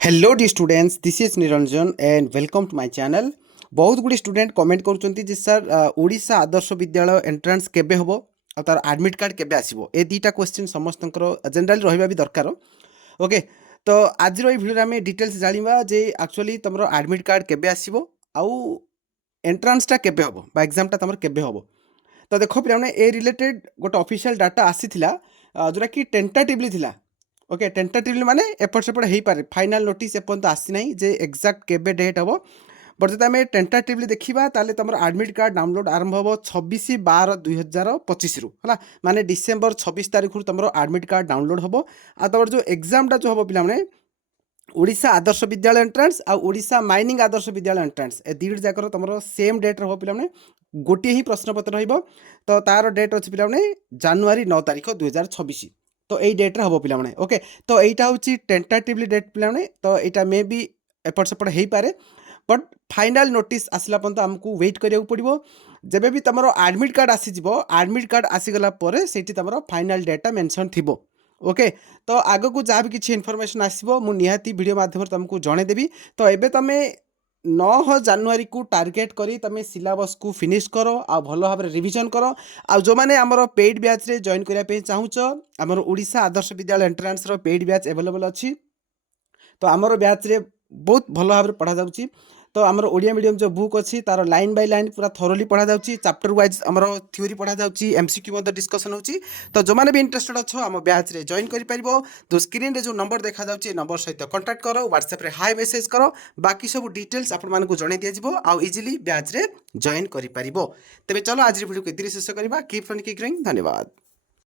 Hello the students this is Niranjan and welcome to my channel. बहुत गुडी student comment करुँच sir Odisha Adarsha Vidyalaya entrance केबे हम और तार एडमिट कार्ड केबे आसीबो ए दुईटा क्वेश्चन समस्त जनरल रहा भी दरकार। ओके तो आज भिडियो आम डिटेल्स जाना जे एक्चुअली तुम एडमिट कार्ड केबे आसीबो आउ एंट्रांसटा केबे हम बा एग्जामटा तुम केबे हम। तो देखो पे ए रिलेटेड गोटे ऑफिशियल डाटा आसीथिला जोटा कि टेंटाटिवली थिला। ओके टेंटाटिवली माने एपट सेपट हो पारे फाइनाल नोटिस एपर्यंत आसी ना जे एक्जाक्ट केबे डेट हम। बट जब आम टेंटाटिवली देखा ताले तुम एडमिट कार्ड डाउनलोड आरंभ हम 26/12/2025 है माने डिसेम्बर 26 तारीख तुम एडमिट कार्ड डाउनलोड हम। आ तुम जो एग्जामटा जो हम पे ओडिशा आदर्श विद्यालय एंट्रांस आ ओडिशा माइनिंग आदर्श विद्यालय एंट्रांस ए दुईट जाकर तुम सेम डेट रहा पे गोटे ही प्रश्नपत्र रही। तो तार डेट अच्छे पे जानुरी 9 तारीख 2026 तो यही डेट्रे हम पे। ओके तो यहाँ हूँ टेंटाटिवली डेट पे तो यहाँ मे भी एपट सेपट हो पारे बट फाइनाल नोटिस आसला पर्यंत आमको वेट करा पड़ो। जब भी तुम एडमिट कार्ड आसीज एडमिट कार्ड आसीगला से तुम फाइनाल डेटा मेंशन थी। ओके तो आग को जहाँ भी किसी इनफॉरमेशन आसो मुझे निहाती वीडियो माध्यम तुमको जनईदेवी। तो ये तुम 9 जानुरी को टार्गेट करी तुम सिलेबस को फिनिश कर आ भल भाव रिविजन कर। आ जो मैंने आमर पेड बैच रे जॉइन करने चाहूच आमर ओडिशा आदर्श विद्यालय एंट्रांस रो पेड बैच अवेलेबल अच्छी। तो आमर बैच रे बहुत भल भाव पढ़ा जाउची। तो आमर ओडिया मीडियम जो बुक अच्छी तार लाइन बाय लाइन पूरा थरोली पढ़ा जाउची चैप्टर वाइज आमर थ्योरी पढ़ा जाउची एमसीक्यू मध्य डिस्कशन होची। तो जो मैंने भी इंटरेस्टेड अच्छो आम बैच रे जॉइन करि परिबो। तो स्क्रीन रे जो नंबर देखा जाउची नंबर सहित कांटेक्ट करो व्हाट्सएप रे हाई मेसेज करो बाकी सब डिटेल्स आपण मानकु जणाई दिया जिवो आ इजीली बैच रे जॉइन करि परिबो। तबे चलो आज वीडियो को एतिरे शेष करबा। कीप रन कीप ग्रोइंग धन्यवाद।